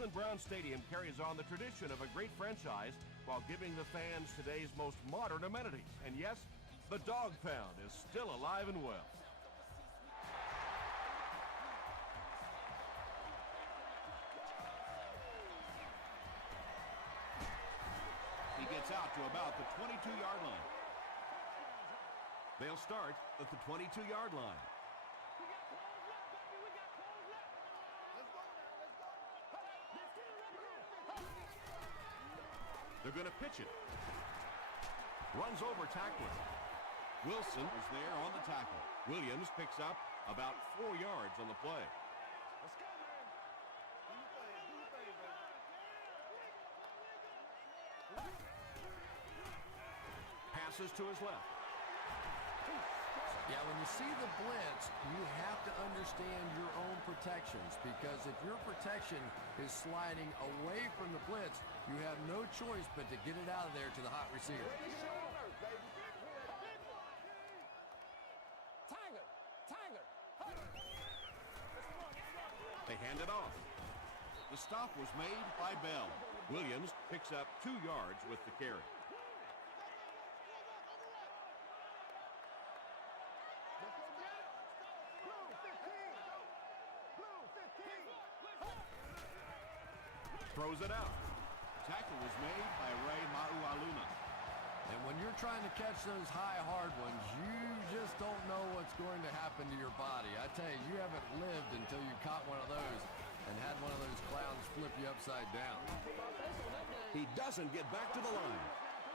Cleveland Browns Stadium carries on the tradition of a great franchise while giving the fans today's most modern amenities. And yes, the Dog Pound is still alive and well. He gets out to about the 22-yard line. They'll start at the 22-yard line. They're going to pitch it. Runs over tackler. Wilson is there on the tackle. Williams picks up about 4 yards on the play. Let's go, man. Do your thing. Do your thing, baby. Passes to his left. Yeah, when you see the blitz, you have to understand your own protections, because if your protection is sliding away from the blitz, you have no choice but to get it out of there to the hot receiver. Tiger, Tiger. They hand it off. The stop was made by Bell. Williams picks up 2 yards with the carry. Throws it out. Tackle was made by Ray Maualuna. And when you're trying to catch those high, hard ones, you just don't know what's going to happen to your body. I tell you, you haven't lived until you caught one of those and had one of those clowns flip you upside down. He doesn't get back to the line.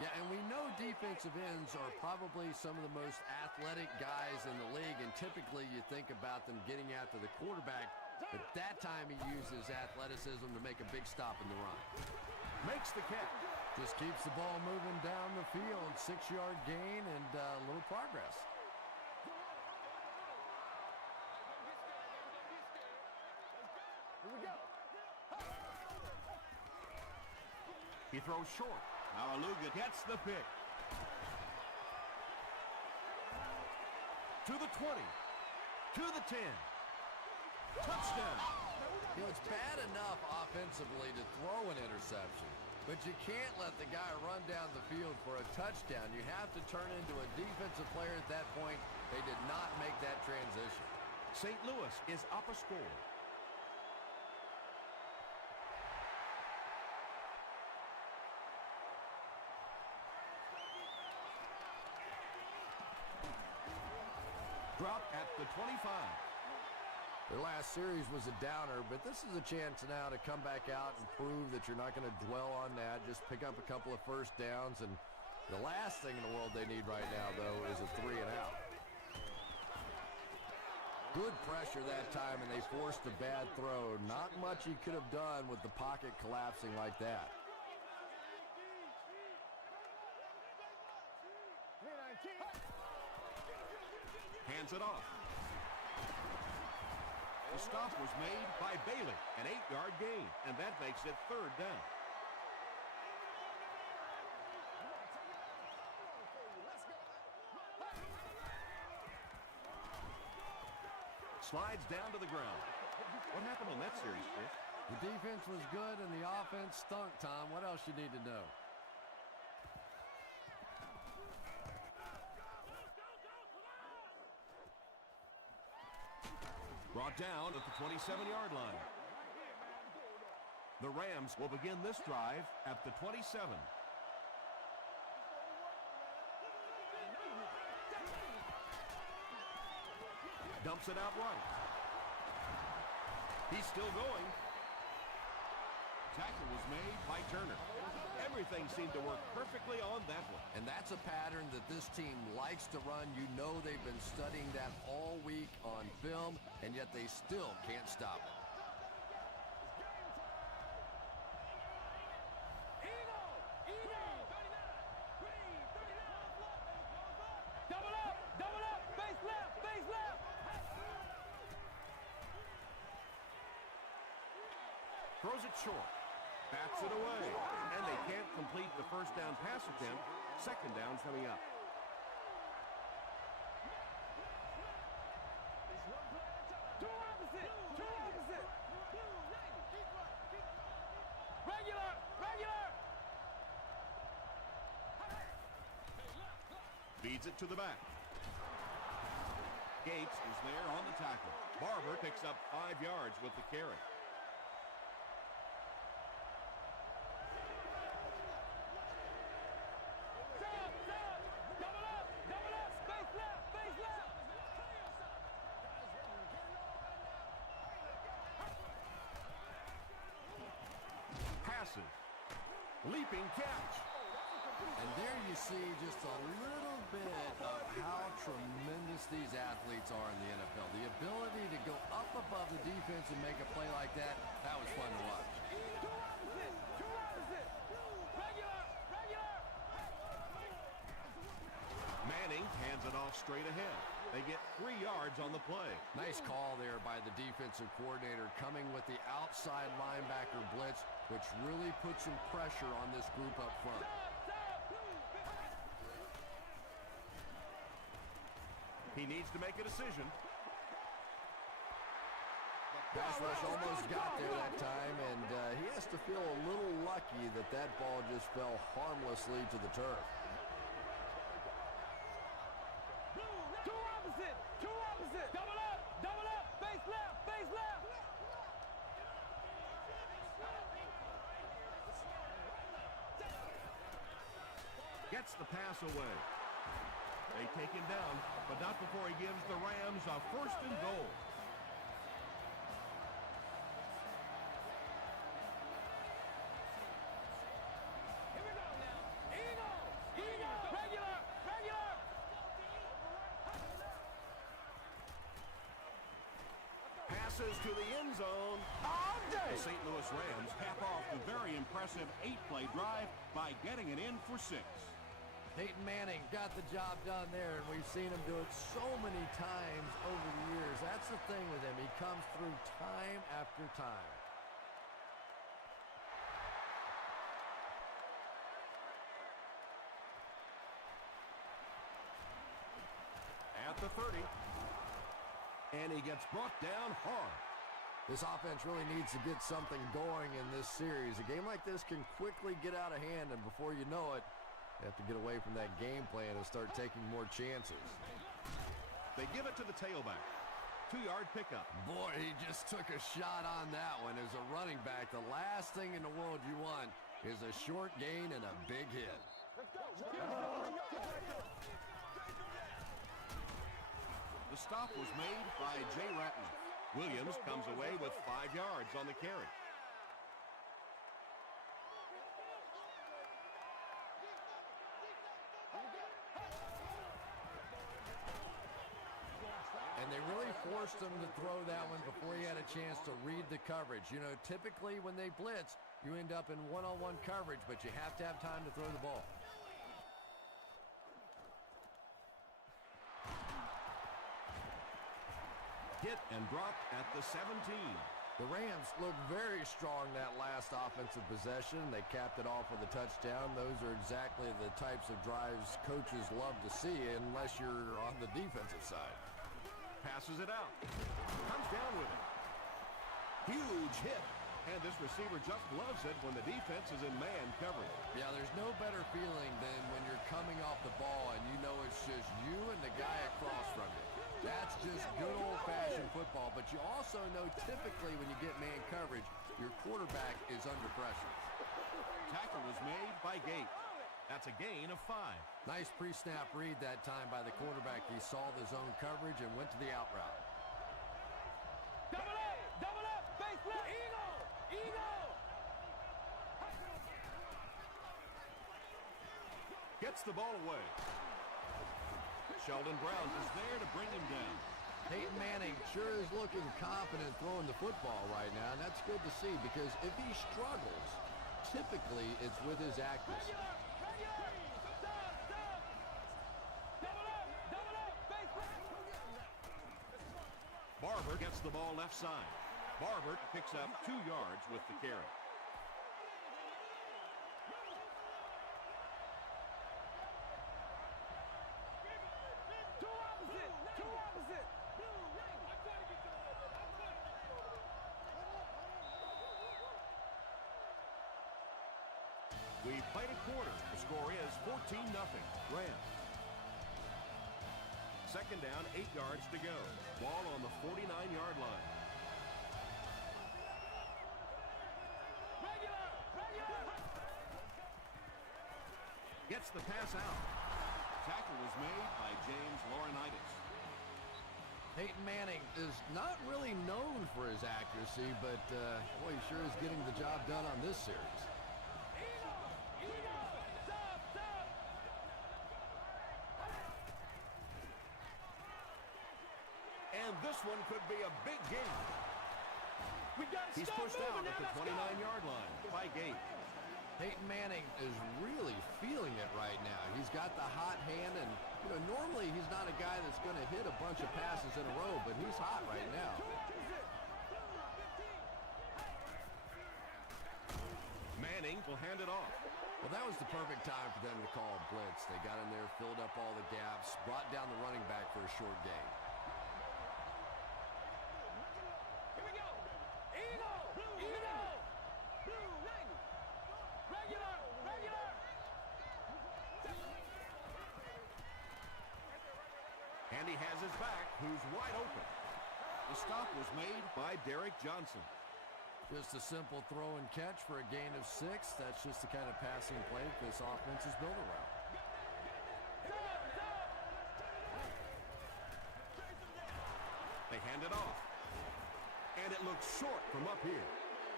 Yeah, and we know defensive ends are probably some of the most athletic guys in the league, and typically you think about them getting after the quarterback, but that time he uses athleticism to make a big stop in the run. Makes the catch. Just keeps the ball moving down the field, 6-yard gain and a little progress. Here we go. He throws short. Maualuga Gets the pick. To the 20. To the 10. Touchdown. You know, it's bad enough offensively to throw an interception, but you can't let the guy run down the field for a touchdown. You have to turn into a defensive player at that point. They did not make that transition. St. Louis is up a score. Drop at the 25. Their last series was a downer, but this is a chance now to come back out and prove that you're not going to dwell on that. Just pick up a couple of first downs, and the last thing in the world they need right now, though, is a 3-and-out. Good pressure that time, and they forced a bad throw. Not much he could have done with the pocket collapsing like that. hands it off. The stop was made by Bailey, an 8-yard gain, and that makes it 3rd down. Slides down to the ground. What happened on that series, Chris? The defense was good and the offense stunk, Tom. What else you need to know? Brought down at the 27-yard line. The Rams will begin this drive at the 27. Dumps it out right. He's still going. Tackle was made by Turner. Everything seemed to work perfectly on that one. And that's a pattern that this team likes to run. You know they've been studying that all week on film, and yet they still can't stop it. Throws it short. Bats it away. And they can't complete the first down pass attempt. Second down coming up. Feeds it to the back. Gates is there on the tackle. Barber picks up 5 yards with the carry. Passes. Leaping catch. And there you see just a little bit of how tremendous these athletes are in the NFL. The ability to go up above the defense and make a play like that, that was fun to watch. Manning hands it off straight ahead. They get 3 yards on the play. Nice call there by the defensive coordinator coming with the outside linebacker blitz, which really puts some pressure on this group up front. He needs to make a decision. Pass rush almost got there that time, and he has to feel a little lucky that that ball just fell harmlessly to the turf. Gets the pass away. They take him down, but not before he gives the Rams a 1st and goal. Here we go now. Eagle. Regular. Passes to the end zone. All day. The St. Louis Rams cap off the very impressive 8-play drive by getting it in for 6. Peyton Manning got the job done there, and we've seen him do it so many times over the years. That's the thing with him. He comes through time after time. At the 30. And he gets brought down hard. This offense really needs to get something going in this series. A game like this can quickly get out of hand, and before you know it, you have to get away from that game plan and start taking more chances. They give it to the tailback. 2-yard pickup. Boy, he just took a shot on that one. As a running back, the last thing in the world you want is a short gain and a big hit. The stop was made by Jay Ratliff. Williams comes away with 5 yards on the carry. And they really forced him to throw that one before he had a chance to read the coverage. You know, typically when they blitz, you end up in one-on-one coverage, but you have to have time to throw the ball. Hit and dropped at the 17. The Rams looked very strong that last offensive possession. They capped it off with a touchdown. Those are exactly the types of drives coaches love to see unless you're on the defensive side. Passes it out. Comes down with it. Huge hit. And this receiver just loves it when the defense is in man coverage. Yeah, there's no better feeling than when you're coming off the ball and you know it's just you and the guy across from you. That's just good old-fashioned football, but you also know typically when you get man coverage, your quarterback is under pressure. Tackle was made by Gates. That's a gain of 5. Nice pre-snap read that time by the quarterback. He saw the zone coverage and went to the out route. Double up, face left. Eagle. Gets the ball away. Sheldon Brown is there to bring him down. Peyton Manning sure is looking confident throwing the football right now, and that's good to see because if he struggles, typically it's with his accuracy. Barber gets the ball left side. Barber picks up 2 yards with the carry. Two opposite. We played a quarter. The score is 14-0 Rams. Second down, 8 yards to go. Ball on the 49-yard line. Gets the pass out. Tackle was made by James Laurinaitis. Peyton Manning is not really known for his accuracy, but boy, he sure is getting the job done on this series. And this one could be a big game. He's pushed out at the 29-yard line by Gate. Peyton Manning is really feeling it right now. He's got the hot hand, and normally he's not a guy that's going to hit a bunch of passes in a row, but he's hot right now. Manning will hand it off. Well, that was the perfect time for them to call a blitz. They got in there, filled up all the gaps, brought down the running back for a short gain. And he has his back, who's wide open. The stop was made by Derek Johnson. Just a simple throw and catch for a gain of 6. That's just the kind of passing play this offense is built around. They hand it off. And it looks short from up here.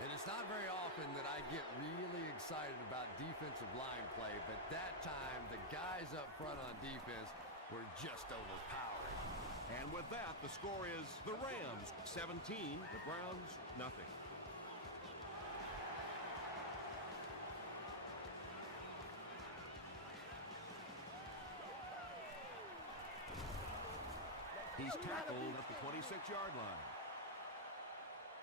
And it's not very often that I get really excited about defensive line play, but that time the guys up front on defense were just overpowering. And with that, the score is the Rams 17, the Browns nothing. He's tackled at the 26-yard line.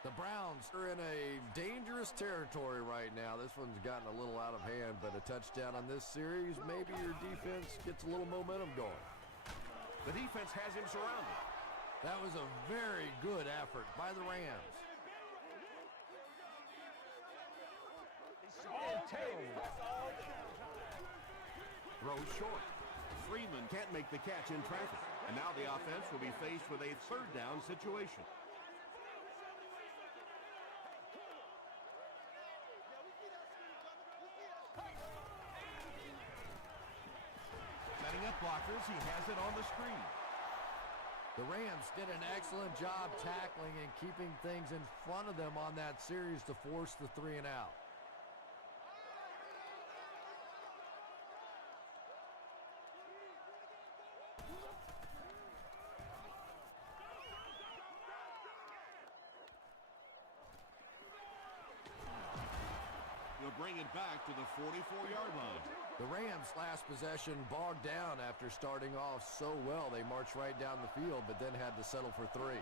The Browns are in a dangerous territory right now. This one's gotten a little out of hand, but a touchdown on this series, maybe your defense gets a little momentum going. The defense has him surrounded. That was a very good effort by the Rams. Throws short. Freeman can't make the catch in traffic. And now the offense will be faced with a third down situation. Setting up blockers, he has it on the screen. The Rams did an excellent job tackling and keeping things in front of them on that series to force the 3 and out. He'll bring it back to the 44-yard line. The Rams' last possession bogged down after starting off so well. They marched right down the field, but then had to settle for 3.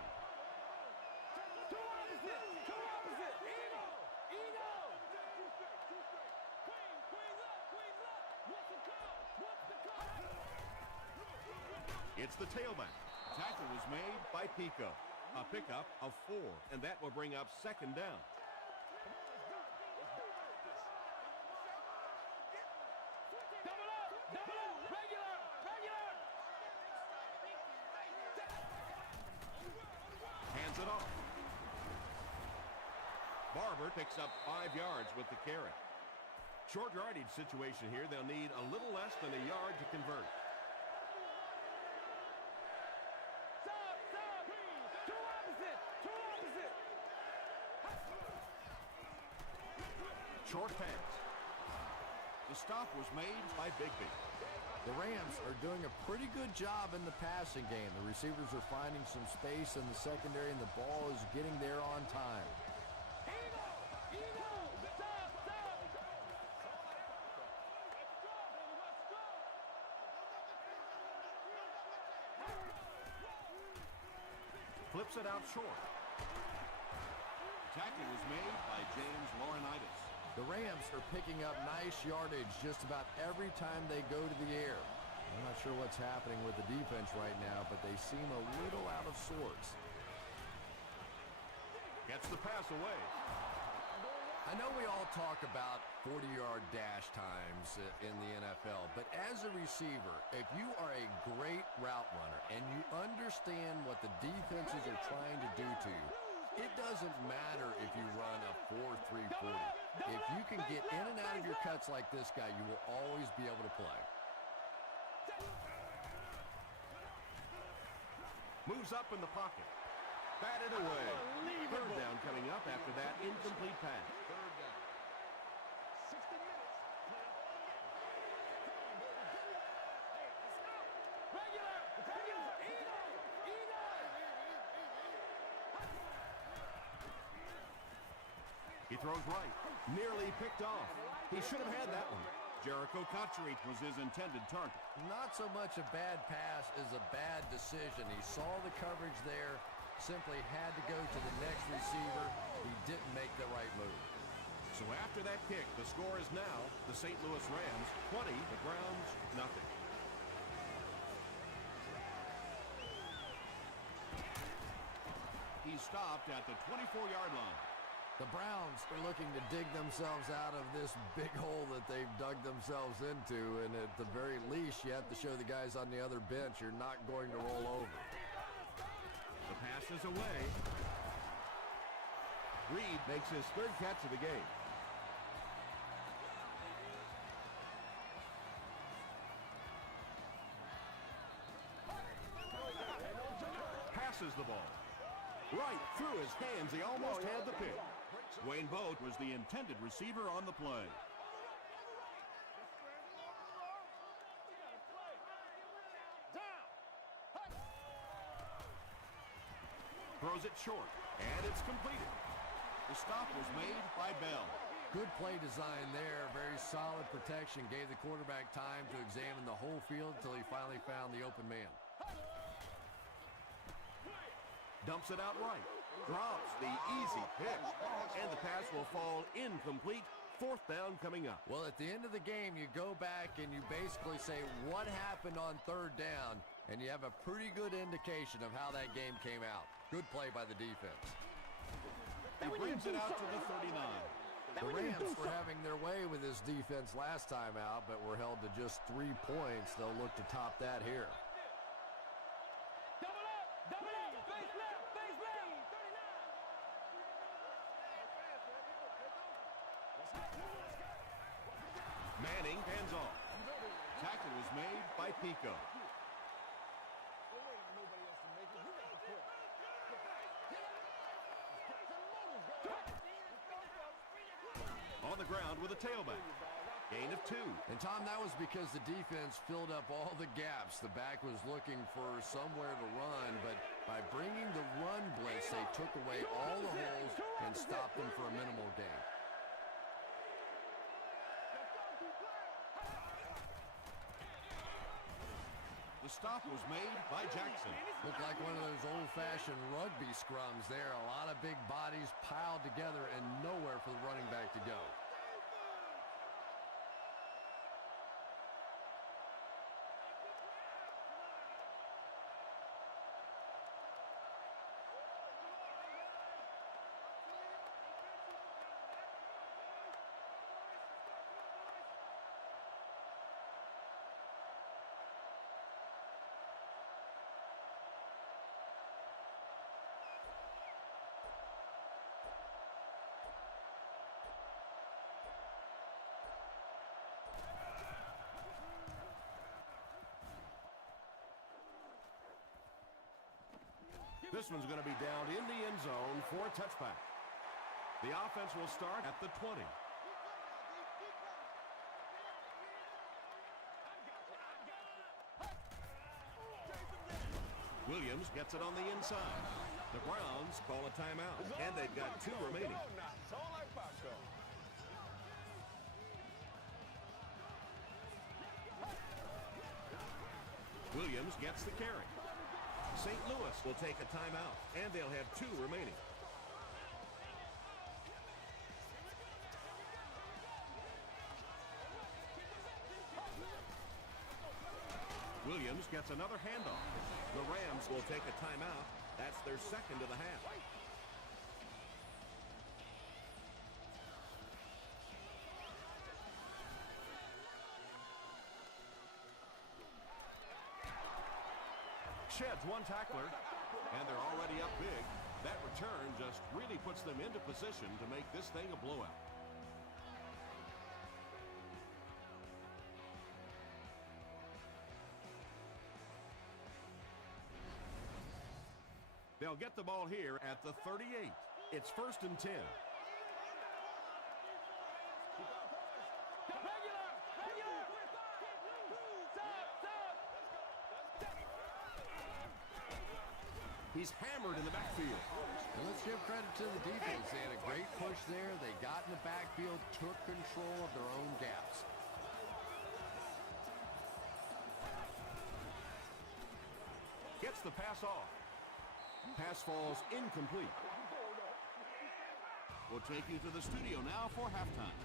It's the tailback. Tackle was made by Pico. A pickup of 4, and that will bring up second down. Hands it off. Barber picks up 5 yards with the carry. Short yardage situation here. They'll need a little less than a yard to convert. Short pass. The stop was made by Bigby. The Rams are doing a pretty good job in the passing game. The receivers are finding some space in the secondary, and the ball is getting there on time. Flips it out short. Tackle was made by James Laurinaitis. The Rams are picking up nice yardage just about every time they go to the air. I'm not sure what's happening with the defense right now, but they seem a little out of sorts. Gets the pass away. I know we all talk about 40-yard dash times in the NFL, but as a receiver, if you are a great route runner and you understand what the defenses are trying to do to you, it doesn't matter if you run a 4.340. If you can get in and out of your cuts like this guy, you will always be able to play. Moves up in the pocket. Batted away. Third down coming up after that incomplete pass. Third down. 60 minutes. He throws right. Nearly picked off. He should have had that one. Jericho Cotchery was his intended target. Not so much a bad pass as a bad decision. He saw the coverage there, simply had to go to the next receiver. He didn't make the right move. So after that kick, the score is now the St. Louis Rams 20, the Browns nothing. He stopped at the 24-yard line. The Browns are looking to dig themselves out of this big hole that they've dug themselves into, and at the very least, you have to show the guys on the other bench you're not going to roll over. The pass is away. Reed makes his third catch of the game. Passes the ball. Right through his hands, he almost had the pick. Wayne Boat was the intended receiver on the play. Throws it short, and it's completed. The stop was made by Bell. Good play design there, very solid protection, gave the quarterback time to examine the whole field until he finally found the open man. Dumps it out right. Drops the easy pitch. And the pass will fall incomplete. Fourth down coming up. Well, at the end of the game, you go back and you basically say what happened on third down, and you have a pretty good indication of how that game came out. Good play by the defense. He brings it out to the 39. The Rams were having their way with this defense last time out, but were held to just 3 points. They'll look to top that here. Manning hands off. Tackle was made by Pico. On the ground with a tailback. Gain of 2. And, Tom, that was because the defense filled up all the gaps. The back was looking for somewhere to run, but by bringing the run blitz, they took away all the holes and stopped them for a minimal gain. The stop was made by Jackson. Looked like one of those old-fashioned rugby scrums there. A lot of big bodies piled together and nowhere for the running back to go. This one's going to be down in the end zone for a touchback. The offense will start at the 20. Williams gets it on the inside. The Browns call a timeout, and they've got 2 remaining. Williams gets the carry. St. Louis will take a timeout, and they'll have 2 remaining. Williams gets another handoff. The Rams will take a timeout. That's their second of the half. Sheds one tackler, and they're already up big. That return just really puts them into position to make this thing a blowout. They'll get the ball here at the 38. It's 1st and 10. He's hammered in the backfield. And let's give credit to the defense. They had a great push there. They got in the backfield, took control of their own gaps. Gets the pass off. Pass falls incomplete. We'll take you to the studio now for halftime.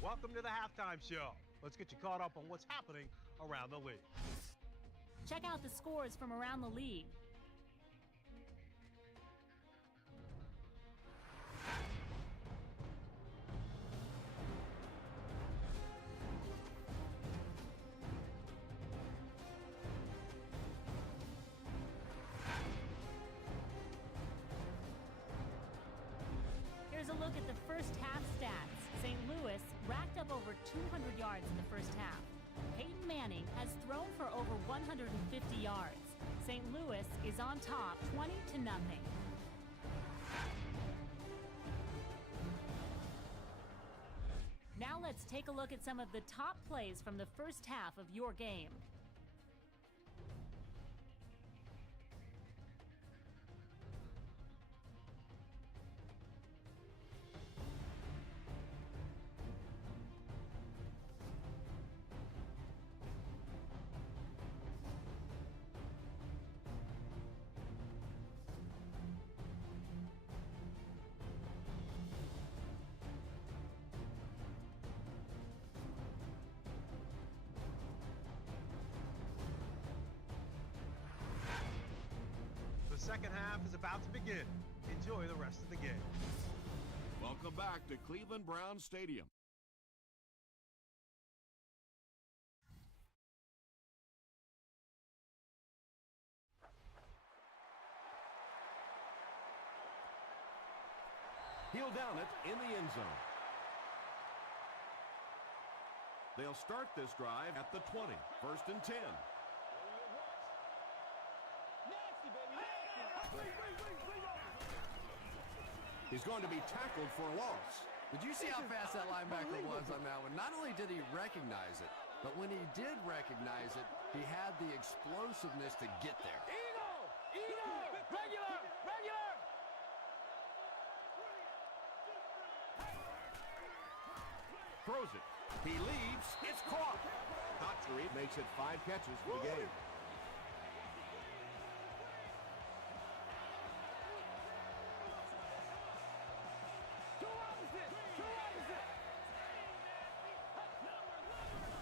Welcome to the halftime show. Let's get you caught up on what's happening around the league. Check out the scores from around the league. Here's a look at the first half stats. St. Louis racked up over 200 yards in the first half. Peyton Manning has thrown for over 150 yards. St. Louis is on top 20-0. Now let's take a look at some of the top plays from the first half of your game. The second half is about to begin. Enjoy the rest of the game. Welcome back to Cleveland Browns Stadium. He'll down it in the end zone. They'll start this drive at the 20. 1st and 10. He's going to be tackled for a loss. Did you see how fast that linebacker was on that one? Not only did he recognize it, but when he did recognize it, he had the explosiveness to get there. Regular! Throws it. He leaps. It's caught. Daughtry makes it 5 catches for the game.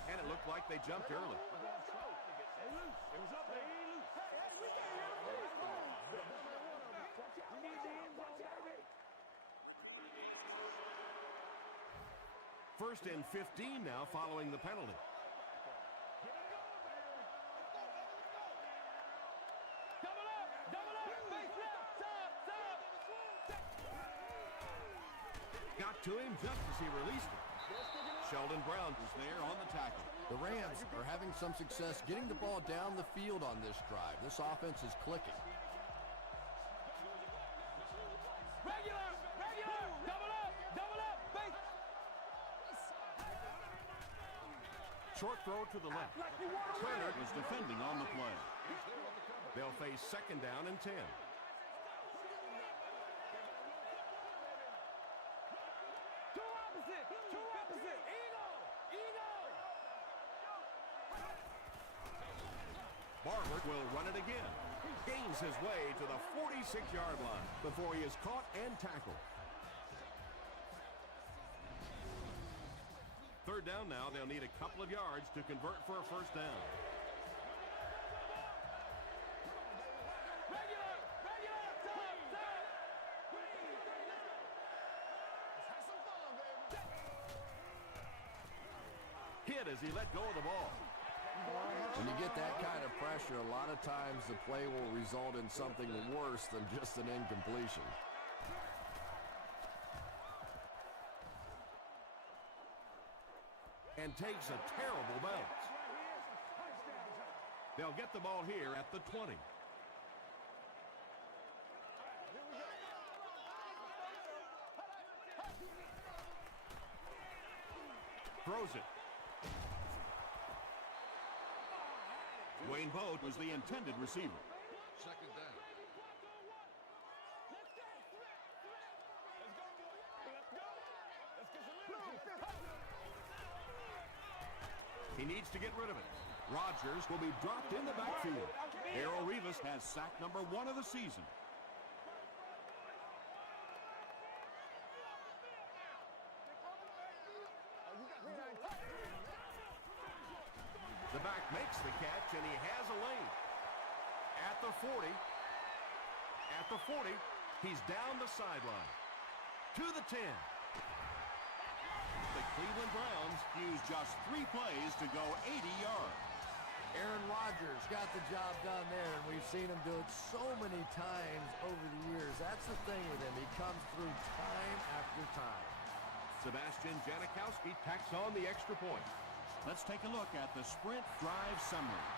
And it looked like they jumped early. First and 15 now following the penalty. Got to him just as he released it. Sheldon Brown is there on the tackle. The Rams are having some success getting the ball down the field on this drive. This offense is clicking. Short throw to the left. Turner is defending on the play. They'll face 2nd down and 10. Barber will run it again. Gains his way to the 46-yard line before he is caught and tackled. 3rd down now. They'll need a couple of yards to convert for a 1st down. hit as he let go of the ball. When you get that kind of pressure, a lot of times the play will result in something worse than just an incompletion. And takes a terrible bounce. They'll get the ball here at the 20. Throws it. Wayne Boat was the intended receiver. Second down. He needs to get rid of it. Rodgers will be dropped in the backfield. Darrelle Revis has sack number 1 of the season. The back makes the catch, and he has a lane. At the 40. At the 40. He's down the sideline. To the 10. The Cleveland Browns use just 3 plays to go 80 yards. Aaron Rodgers got the job done there, and we've seen him do it so many times over the years. That's the thing with him. He comes through time after time. Sebastian Janikowski tacks on the extra point. Let's take a look at the sprint drive summary.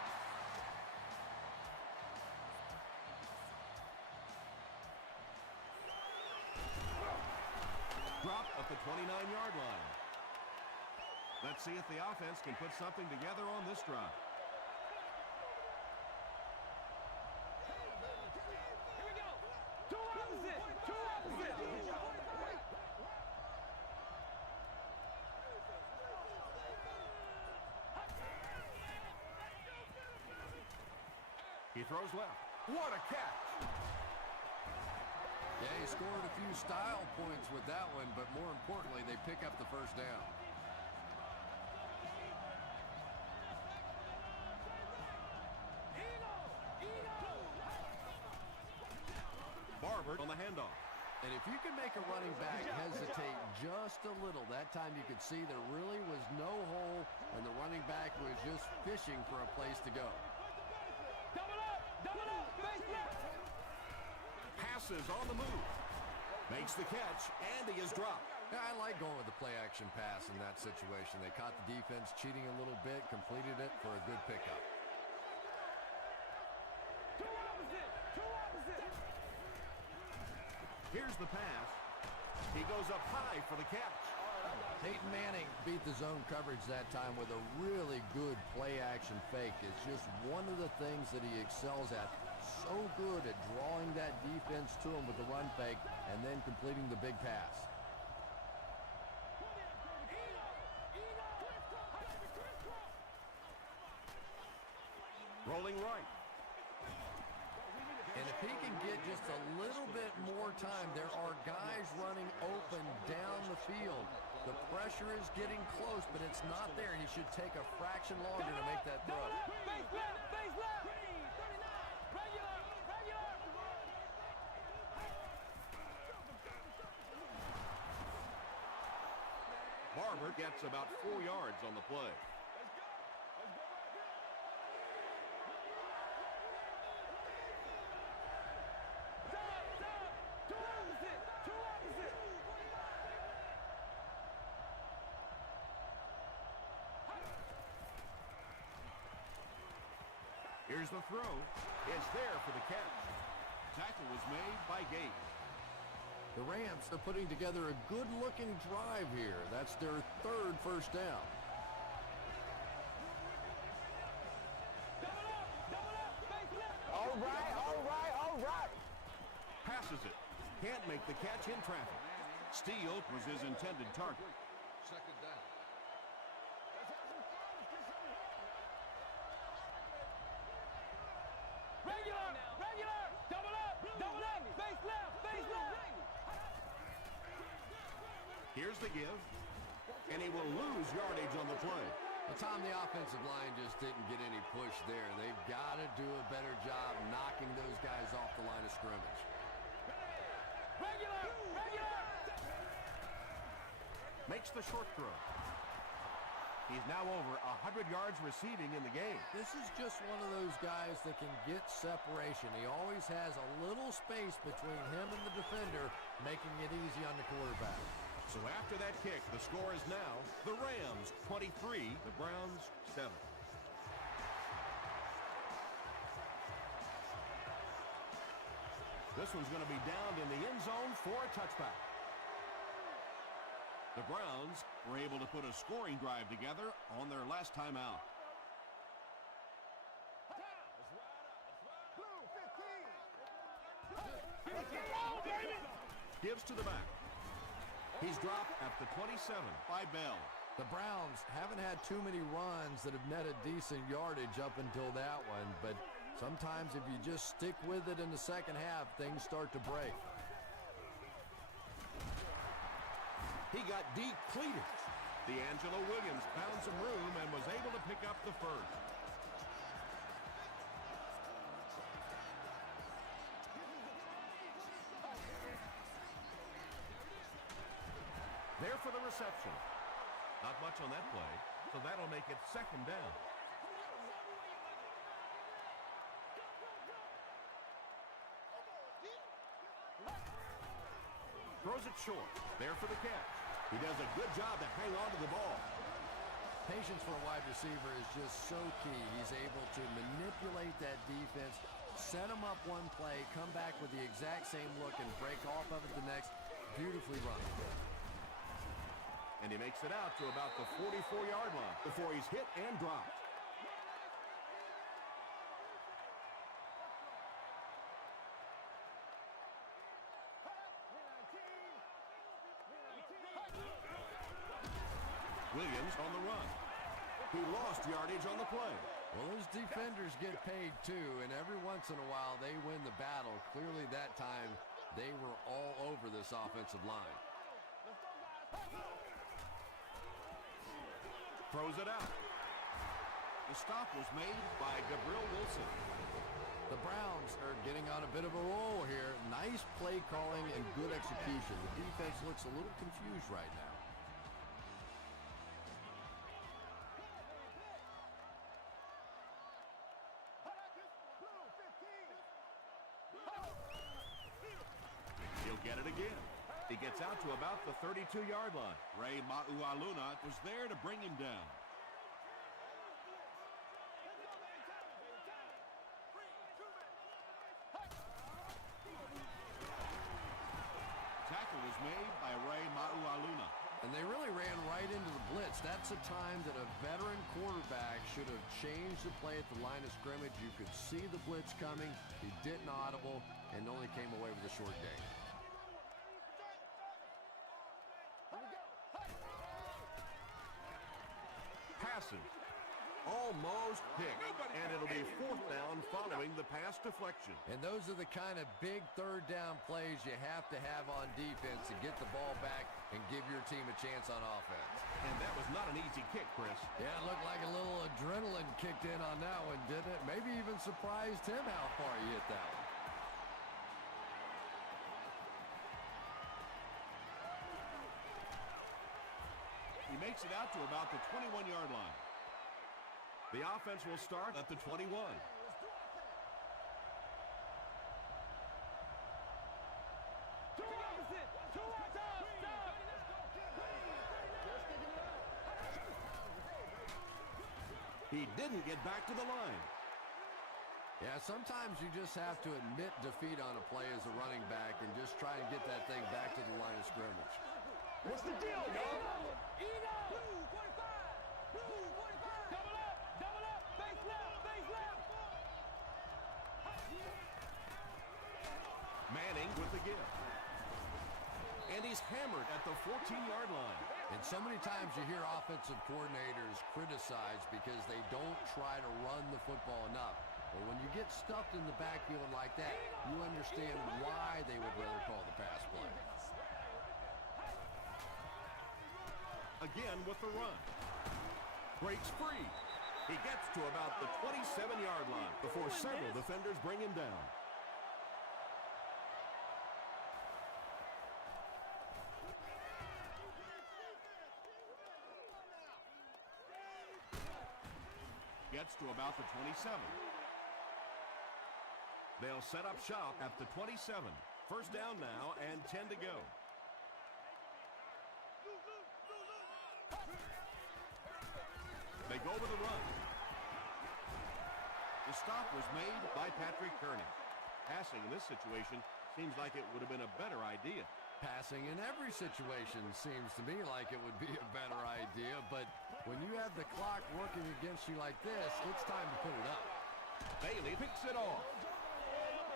Drop at the 29-yard line. Let's see if the offense can put something together on this drive. Here we go. Two opposite. He throws left. What a catch! Yeah, he scored a few style points with that one, but more importantly, they pick up the first down. Barber on the handoff. And if you can make a running back hesitate just a little, that time you could see there really was no hole, and the running back was just fishing for a place to go. Double up, face left. Passes on the move. Makes the catch, and he is dropped. Yeah, I like going with the play-action pass in that situation. They caught the defense cheating a little bit, completed it for a good pickup. Two opposite. Here's the pass. He goes up high for the catch. Peyton Manning beat the zone coverage that time with a really good play-action fake. It's just one of the things that he excels at. So good at drawing that defense to him with the run fake and then completing the big pass. Rolling right. And if he can get just a little bit more time, there are guys running open down the field. The pressure is getting close, but it's not there. He should take a fraction longer to make that throw. Face left. Barber gets about 4 yards on the play. Two opposite. Here's the throw. It's there for the catch. Tackle was made by Gates. The Rams are putting together a good-looking drive here. That's their 3rd first down. Double up, face left. All right. Passes it. Can't make the catch in traffic. Steele was his intended target. Second down. Regular. Double up, face left. Here's the give. And he will lose yardage on the play. Well, Tom, the offensive line just didn't get any push there. They've got to do a better job knocking those guys off the line of scrimmage. Regular. Makes the short throw. He's now over 100 yards receiving in the game. This is just one of those guys that can get separation. He always has a little space between him and the defender, making it easy on the quarterback. So after that kick, the score is now the Rams 23, the Browns 7. This one's going to be down in the end zone for a touchback. The Browns were able to put a scoring drive together on their last time out. Gives to the back. He's dropped at the 27 by Bell. The Browns haven't had too many runs that have netted decent yardage up until that one, but sometimes if you just stick with it in the second half, things start to break. He got depleted. D'Angelo Williams found some room and was able to pick up the first. There for the reception. Not much on that play, so that'll make it second down. Throws it short. There for the catch. He does a good job to hang on to the ball. Patience for a wide receiver is just so key. He's able to manipulate that defense, set him up one play, come back with the exact same look, and break off of it the next. Beautifully run. And he makes it out to about the 44-yard line before he's hit and dropped. Williams on the run. He lost yardage on the play. Well, those defenders get paid too, and every once in a while they win the battle. Clearly that time they were all over this offensive line. Throws it out. The stop was made by Gabriel Wilson. The Browns are getting on a bit of a roll here. Nice play calling and good execution. The defense looks a little confused right now. He'll get it again. He gets out to about the 32-yard line. Ray Maualuna was there to bring him down. Tackle was made by Ray Maualuna. And they really ran right into the blitz. That's a time that a veteran quarterback should have changed the play at the line of scrimmage. You could see the blitz coming. He didn't audible and only came away with a short gain. Passes. Almost picked. And it'll be fourth down following the pass deflection. And those are the kind of big third down plays you have to have on defense to get the ball back and give your team a chance on offense. And that was not an easy kick, Chris. Yeah, it looked like a little adrenaline kicked in on that one, didn't it? Maybe even surprised him how far he hit that one. He makes it out to about the 21-yard line. The offense will start at the 21. He didn't get back to the line. Yeah, sometimes you just have to admit defeat on a play as a running back and just try and get that thing back to the line of scrimmage. What's the deal, dog? Blue 45. Blue 45. Double up. Face left. Face left. Manning with the give. And he's hammered at the 14-yard line. And so many times you hear offensive coordinators criticized because they don't try to run the football enough. But when you get stuffed in the backfield like that, you understand why they would rather call the pass play. Again with the run. Breaks free. He gets to about the 27-yard line before several defenders bring him down. Gets to about the 27. They'll set up shop at the 27. First down now and 10 to go. They go with the run. The stop was made by Patrick Kearney. Passing in this situation seems like it would have been a better idea. Passing in every situation seems to me like it would be a better idea, but when you have the clock working against you like this, it's time to put it up. Bailey picks it off.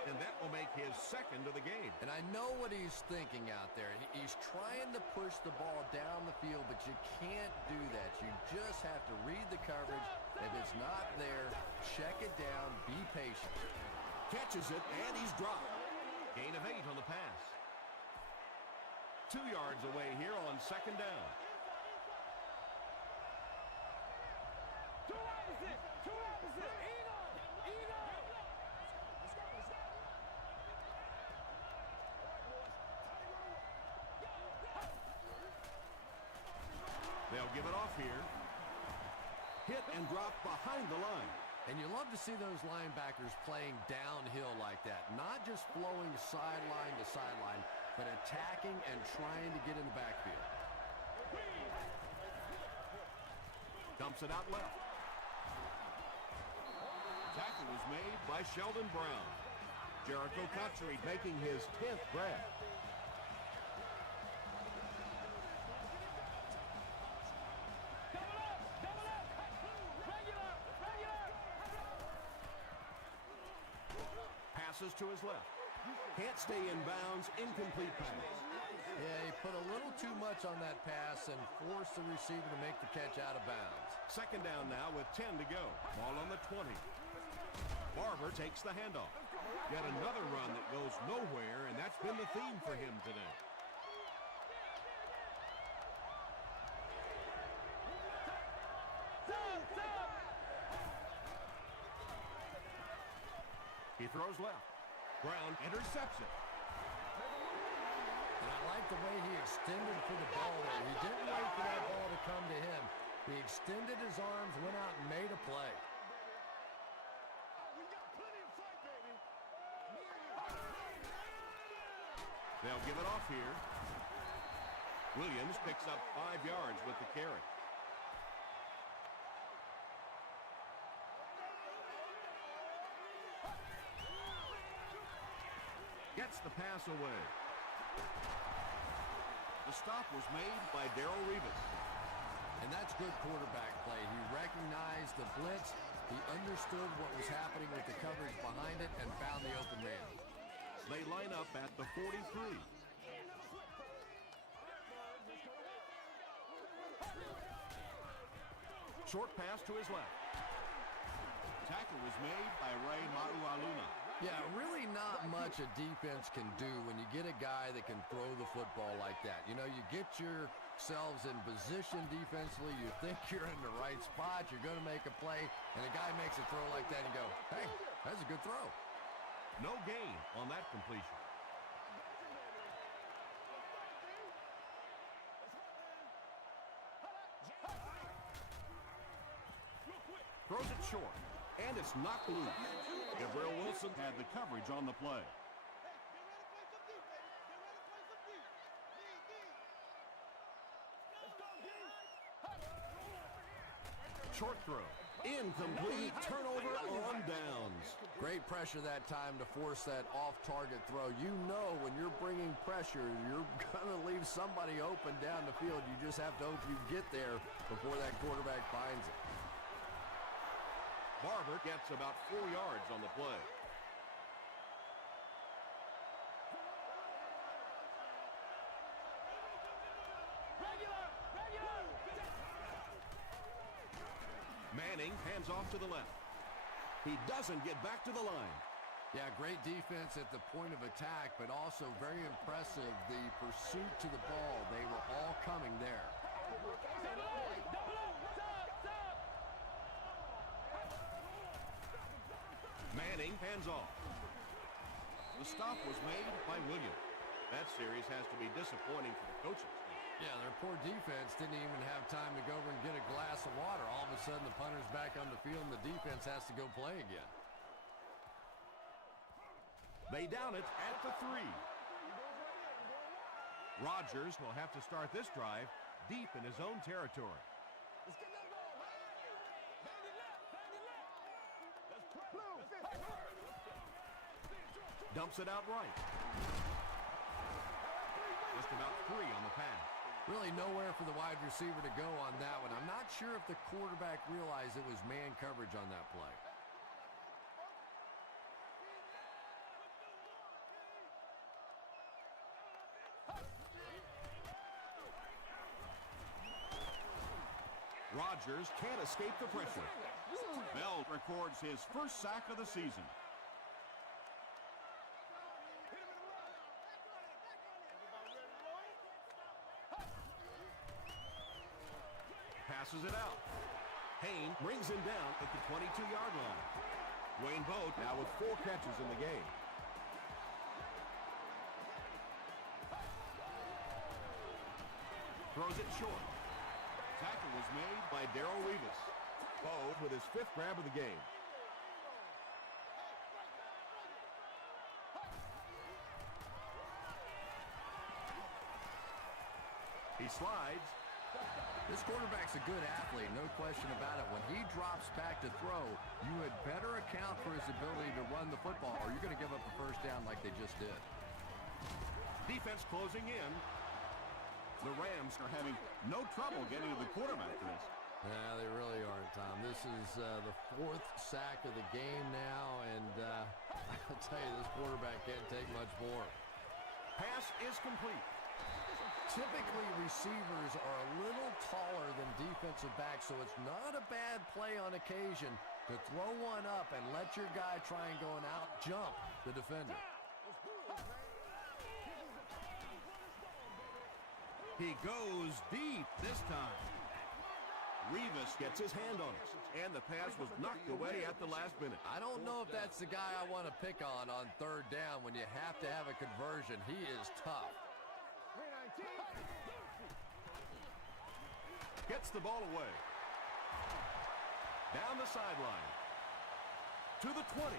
And that will make his second of the game. And I know what he's thinking out there. He's trying to push the ball down the field, but you can't do that. You just have to read the coverage. If it's not there, check it down, be patient. Catches it, and he's dropped. Gain of 8 on the pass. 2 yards away here on second down. Two opposite. They'll give it off here. Hit and drop behind the line. And you love to see those linebackers playing downhill like that. Not just flowing sideline to sideline, but attacking and trying to get in the backfield. Dumps it out left. Tackle was made by Sheldon Brown. Jericho Cotchery making his 10th grab. Passes to his left. Can't stay in bounds. Incomplete pass. Yeah, he put a little too much on that pass and forced the receiver to make the catch out of bounds. Second down now with 10 to go. Ball on the 20. Barber takes the handoff. Yet another run that goes nowhere, and that's been the theme for him today. He throws left. Brown intercepts it. And I like the way he extended for the ball there. He didn't wait for that ball to come to him. He extended his arms, went out and made a play. They'll give it off here. Williams picks up 5 yards with the carry. Gets the pass away. The stop was made by Darrelle Revis. And that's good quarterback play. He recognized the blitz. He understood what was happening with the coverage behind it and found the open man. They line up at the 43. Short pass to his left. Tackle was made by Ray Maualuna. Yeah, really not much a defense can do when you get a guy that can throw the football like that. You know, you get yourselves in position defensively. You think you're in the right spot. You're going to make a play, and a guy makes a throw like that, and you go, hey, that's a good throw. No gain on that completion. Throws it short, and it's knocked loose. Gabriel Wilson had the coverage on the play. Short throw. Incomplete. Turnover on downs. Great pressure that time to force that off-target throw. You know when you're bringing pressure, you're going to leave somebody open down the field. You just have to hope you get there before that quarterback finds it. Barber gets about 4 yards on the play. Manning hands off to the left. He doesn't get back to the line. Yeah, great defense at the point of attack, but also very impressive, the pursuit to the ball. They were all coming there. Manning hands off. The stop was made by Williams. That series has to be disappointing for the coaches. Yeah, their poor defense didn't even have time to go over and get a glass of water. All of a a sudden the punter's back on the field and the defense has to go play again. They down it at the 3. Rodgers will have to start this drive deep in his own territory. Let's get that ball, man. Bang it left, bang it left. Let's pray. Dumps it out right. Just about 3 on the pass. Really nowhere for the wide receiver to go on that one. I'm not sure if the quarterback realized it was man coverage on that play. Rodgers can't escape the pressure. Bell records his first sack of the season. Passes it out. Haynes brings him down at the 22-yard line. Wayne Boat now with 4 catches in the game. Throws it short. Tackle was made by Darrell Revis. Boat with his 5th grab of the game. He slides. This quarterback's a good athlete, no question about it. When he drops back to throw, you had better account for his ability to run the football, or you're going to give up a first down like they just did. Defense closing in. The Rams are having no trouble getting to the quarterback for this. Yeah, they really aren't, Tom. This is the 4th sack of the game now, and I'll tell you, this quarterback can't take much more. Pass is complete. Typically, receivers are a little taller than defensive backs, so it's not a bad play on occasion to throw one up and let your guy try and go and out-jump the defender. He goes deep this time. Revis gets his hand on it, and the pass was knocked away at the last minute. I don't know if that's the guy I want to pick on 3rd down when you have to have a conversion. He is tough. Gets the ball away. Down the sideline. To the 20.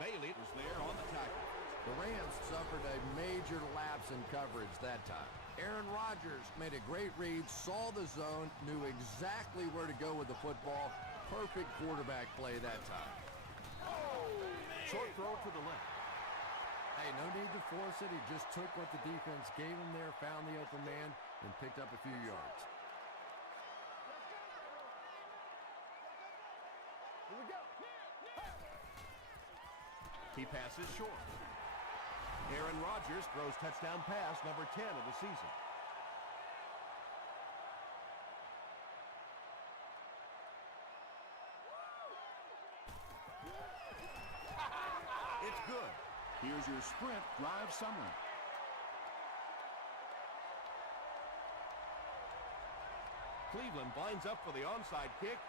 Bailey was there on the tackle. The Rams suffered a major lapse in coverage that time. Aaron Rodgers made a great read, saw the zone, knew exactly where to go with the football. Perfect quarterback play that time. Short throw to the left. Hey, no need to force it. He just took what the defense gave him there, found the open man, and picked up a few yards. Here we go. He passes short. Aaron Rodgers throws touchdown pass number 10 of the season. It's good. Here's your sprint drive summary. Cleveland lines up for the onside kick,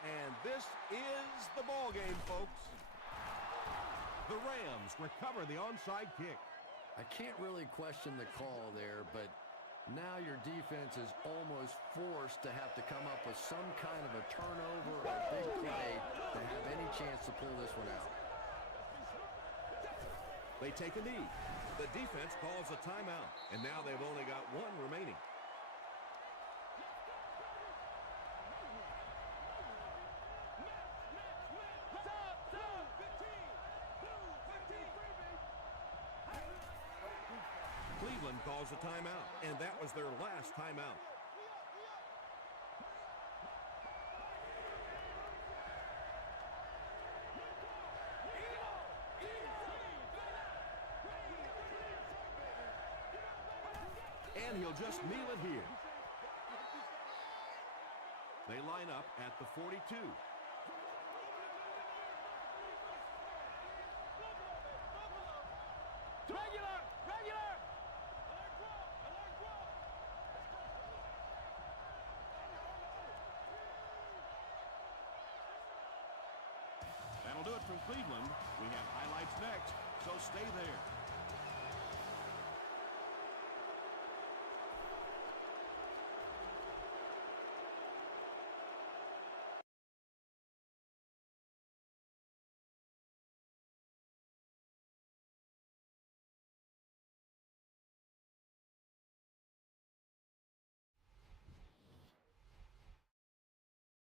and this is the ball game, folks. The Rams recover the onside kick. I can't really question the call there, but now your defense is almost forced to have to come up with some kind of a turnover or a big play to have any chance to pull this one out. They take a knee. The defense calls a timeout, and now they've only got 1 remaining. Cleveland calls a timeout, and that was their last timeout. And he'll just kneel it here. They line up at the 42. That'll do it from Cleveland. We have highlights next, so stay there.